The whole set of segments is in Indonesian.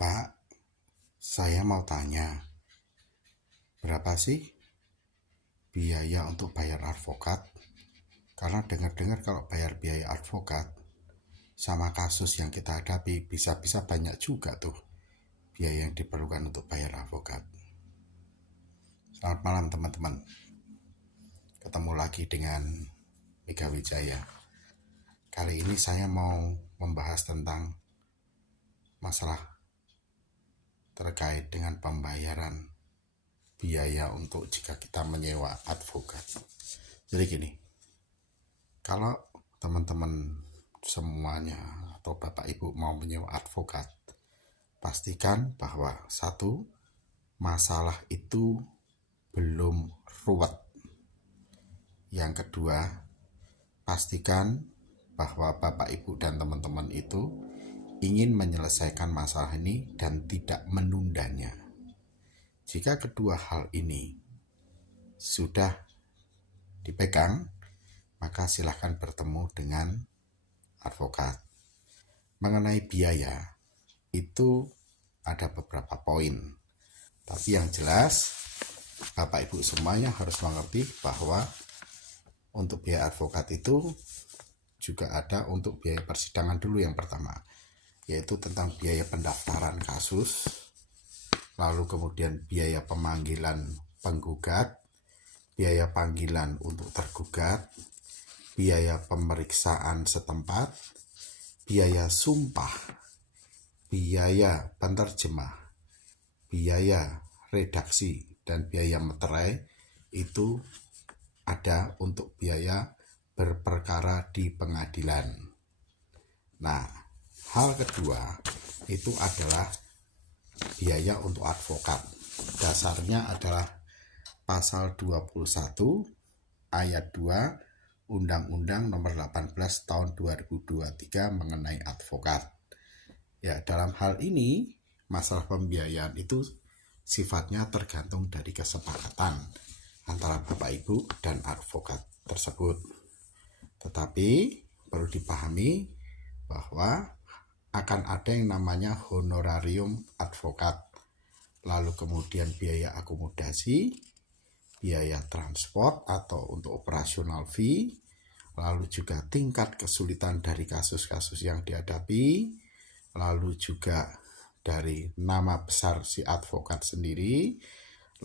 Pak, saya mau tanya, berapa sih biaya untuk bayar advokat? Karena dengar-dengar kalau bayar biaya advokat sama kasus yang kita hadapi bisa-bisa banyak juga tuh biaya yang diperlukan untuk bayar advokat. Selamat malam teman-teman, ketemu lagi dengan Mega Wijaya. Kali ini saya mau membahas tentang masalah terkait dengan pembayaran biaya untuk jika kita menyewa advokat. Jadi gini, kalau teman-teman semuanya atau Bapak Ibu mau menyewa advokat, pastikan bahwa satu, masalah itu belum ruwet. Yang kedua, pastikan bahwa Bapak Ibu dan teman-teman itu ingin menyelesaikan masalah ini dan tidak menundanya. Jika kedua hal ini sudah dipegang, maka silahkan bertemu dengan advokat. Mengenai biaya, itu ada beberapa poin. Tapi yang jelas, Bapak Ibu semuanya harus mengerti bahwa untuk biaya advokat itu juga ada untuk biaya persidangan dulu yang pertama, yaitu tentang biaya pendaftaran kasus, lalu kemudian biaya pemanggilan penggugat, biaya panggilan untuk tergugat, biaya pemeriksaan setempat, biaya sumpah, biaya penerjemah, biaya redaksi, dan biaya meterai itu ada untuk biaya berperkara di pengadilan. Nah, hal kedua itu adalah biaya untuk advokat. Dasarnya adalah pasal 21 ayat 2 Undang-Undang Nomor 18 Tahun 2023 mengenai advokat. Ya, dalam hal ini masalah pembiayaan itu sifatnya tergantung dari kesepakatan antara Bapak Ibu dan advokat tersebut. Tetapi perlu dipahami bahwa akan ada yang namanya honorarium advokat, lalu kemudian biaya akomodasi, biaya transport atau untuk operasional fee, lalu juga tingkat kesulitan dari kasus-kasus yang dihadapi, lalu juga dari nama besar si advokat sendiri,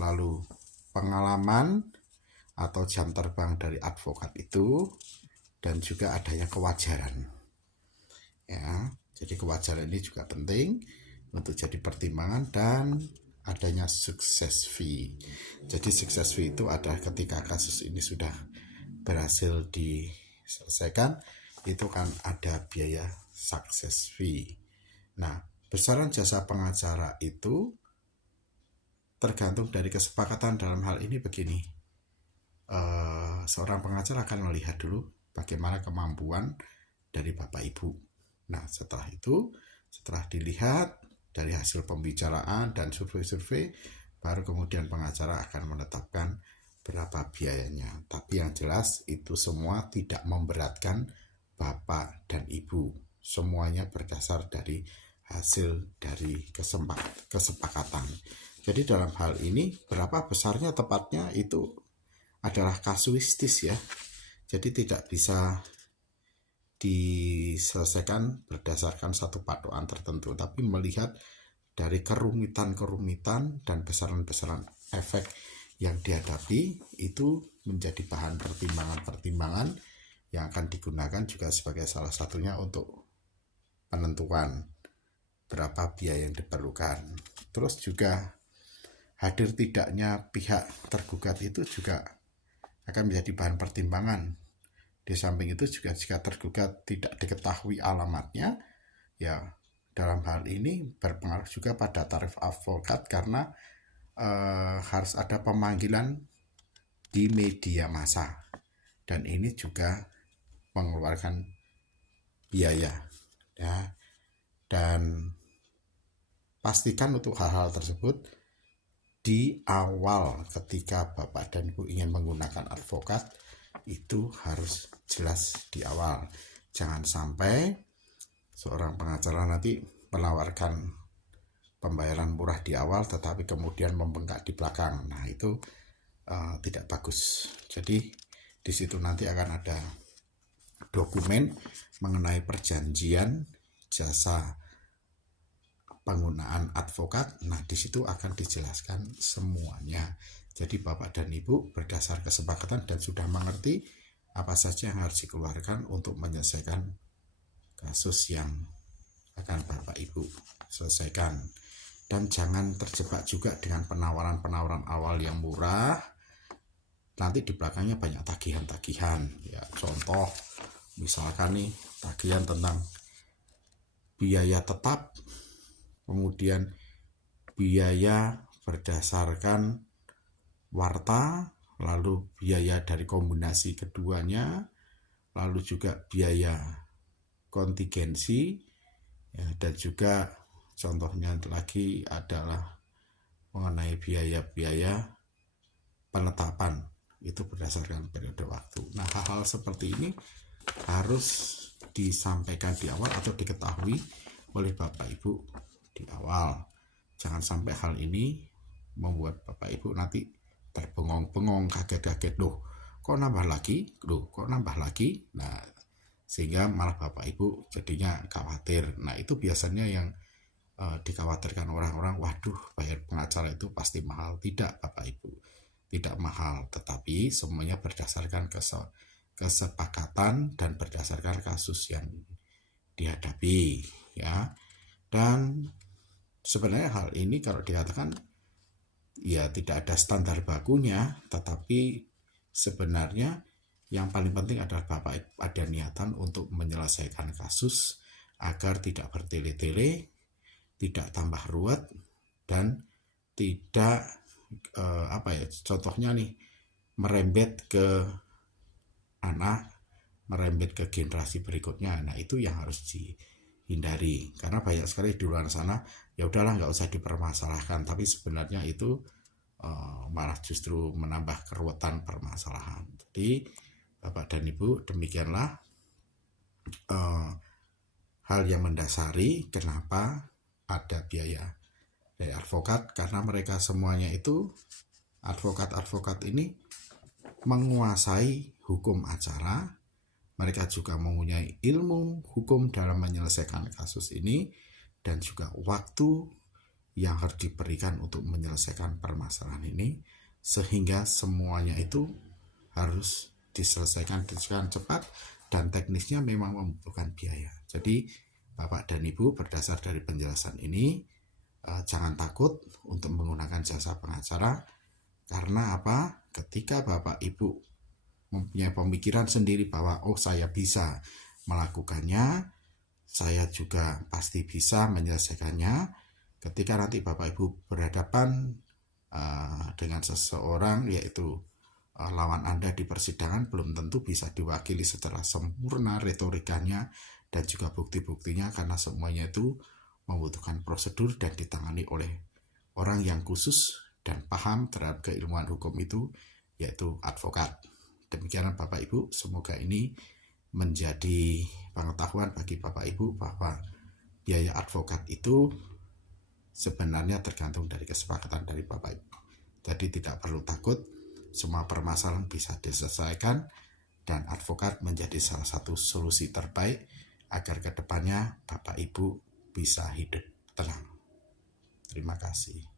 lalu pengalaman atau jam terbang dari advokat itu, dan juga adanya kewajaran. Ya, jadi kewajaran ini juga penting untuk jadi pertimbangan, dan adanya sukses fee. Jadi sukses fee itu adalah ketika kasus ini sudah berhasil diselesaikan, itu kan ada biaya sukses fee. Nah, besaran jasa pengacara itu tergantung dari kesepakatan. Dalam hal ini begini, seorang pengacara akan melihat dulu bagaimana kemampuan dari Bapak Ibu. Nah, setelah itu, setelah dilihat dari hasil pembicaraan dan survei-survei, baru kemudian pengacara akan menetapkan berapa biayanya. Tapi yang jelas itu semua tidak memberatkan Bapak dan Ibu. Semuanya berdasar dari hasil dari kesepakatan. Jadi dalam hal ini berapa besarnya tepatnya itu adalah kasuistis ya. Jadi tidak bisa diselesaikan berdasarkan satu patokan tertentu, tapi melihat dari kerumitan-kerumitan dan besaran-besaran efek yang dihadapi itu menjadi bahan pertimbangan-pertimbangan yang akan digunakan juga sebagai salah satunya untuk penentuan berapa biaya yang diperlukan. Terus juga hadir tidaknya pihak tergugat itu juga akan menjadi bahan pertimbangan. Di samping itu juga jika tergugat tidak diketahui alamatnya, ya dalam hal ini berpengaruh juga pada tarif advokat karena harus ada pemanggilan di media massa, dan ini juga mengeluarkan biaya ya. Dan pastikan untuk hal-hal tersebut di awal ketika Bapak dan Ibu ingin menggunakan advokat itu harus jelas di awal. Jangan sampai seorang pengacara nanti menawarkan pembayaran murah di awal tetapi kemudian membengkak di belakang. Nah, itu tidak bagus. Jadi di situ nanti akan ada dokumen mengenai perjanjian jasa penggunaan advokat. Nah, di situ akan dijelaskan semuanya. Jadi Bapak dan Ibu berdasar kesepakatan dan sudah mengerti apa saja yang harus dikeluarkan untuk menyelesaikan kasus yang akan Bapak Ibu selesaikan. Dan jangan terjebak juga dengan penawaran-penawaran awal yang murah. Nanti di belakangnya banyak tagihan-tagihan. Ya, contoh misalkan nih tagihan tentang biaya tetap, kemudian biaya berdasarkan warta, lalu biaya dari kombinasi keduanya, lalu juga biaya kontingensi, ya, dan juga contohnya lagi adalah mengenai biaya-biaya penetapan itu berdasarkan periode waktu. Nah, hal-hal seperti ini harus disampaikan di awal atau diketahui oleh Bapak Ibu di awal. Jangan sampai hal ini membuat Bapak Ibu nanti terbengong-bengong, kaget-kaget, loh kok nambah lagi, nah sehingga malah Bapak Ibu jadinya khawatir. Nah, itu biasanya yang dikhawatirkan orang-orang, waduh bayar pengacara itu pasti mahal. Tidak Bapak Ibu, tidak mahal, tetapi semuanya berdasarkan kesepakatan dan berdasarkan kasus yang dihadapi, ya. Dan sebenarnya hal ini kalau dikatakan ya tidak ada standar bakunya, tetapi sebenarnya yang paling penting adalah Bapak ada niatan untuk menyelesaikan kasus agar tidak bertele-tele, tidak tambah ruwet, dan tidak contohnya nih merembet ke anak, merembet ke generasi berikutnya. Nah, itu yang harus dihindari, karena banyak sekali di luar sana ya udahlah nggak usah dipermasalahkan, tapi sebenarnya itu malah justru menambah keruwetan permasalahan. Jadi Bapak dan Ibu, demikianlah hal yang mendasari kenapa ada biaya dari advokat, karena mereka semuanya itu advokat-advokat ini menguasai hukum acara, mereka juga mempunyai ilmu hukum dalam menyelesaikan kasus ini, dan juga waktu yang harus diberikan untuk menyelesaikan permasalahan ini, sehingga semuanya itu harus diselesaikan dengan cepat dan teknisnya memang membutuhkan biaya. Jadi Bapak dan Ibu berdasar dari penjelasan ini jangan takut untuk menggunakan jasa pengacara, karena apa? Ketika Bapak Ibu mempunyai pemikiran sendiri bahwa oh saya bisa melakukannya, saya juga pasti bisa menyelesaikannya. Ketika nanti Bapak Ibu berhadapan dengan seseorang, yaitu lawan Anda di persidangan, belum tentu bisa diwakili secara sempurna retorikanya dan juga bukti-buktinya, karena semuanya itu membutuhkan prosedur dan ditangani oleh orang yang khusus dan paham terhadap keilmuan hukum itu, yaitu advokat. Demikian Bapak Ibu, semoga ini menjadi pengetahuan bagi Bapak Ibu bahwa biaya advokat itu sebenarnya tergantung dari kesepakatan dari Bapak Ibu. Jadi tidak perlu takut, semua permasalahan bisa diselesaikan dan advokat menjadi salah satu solusi terbaik agar kedepannya Bapak Ibu bisa hidup tenang. Terima kasih.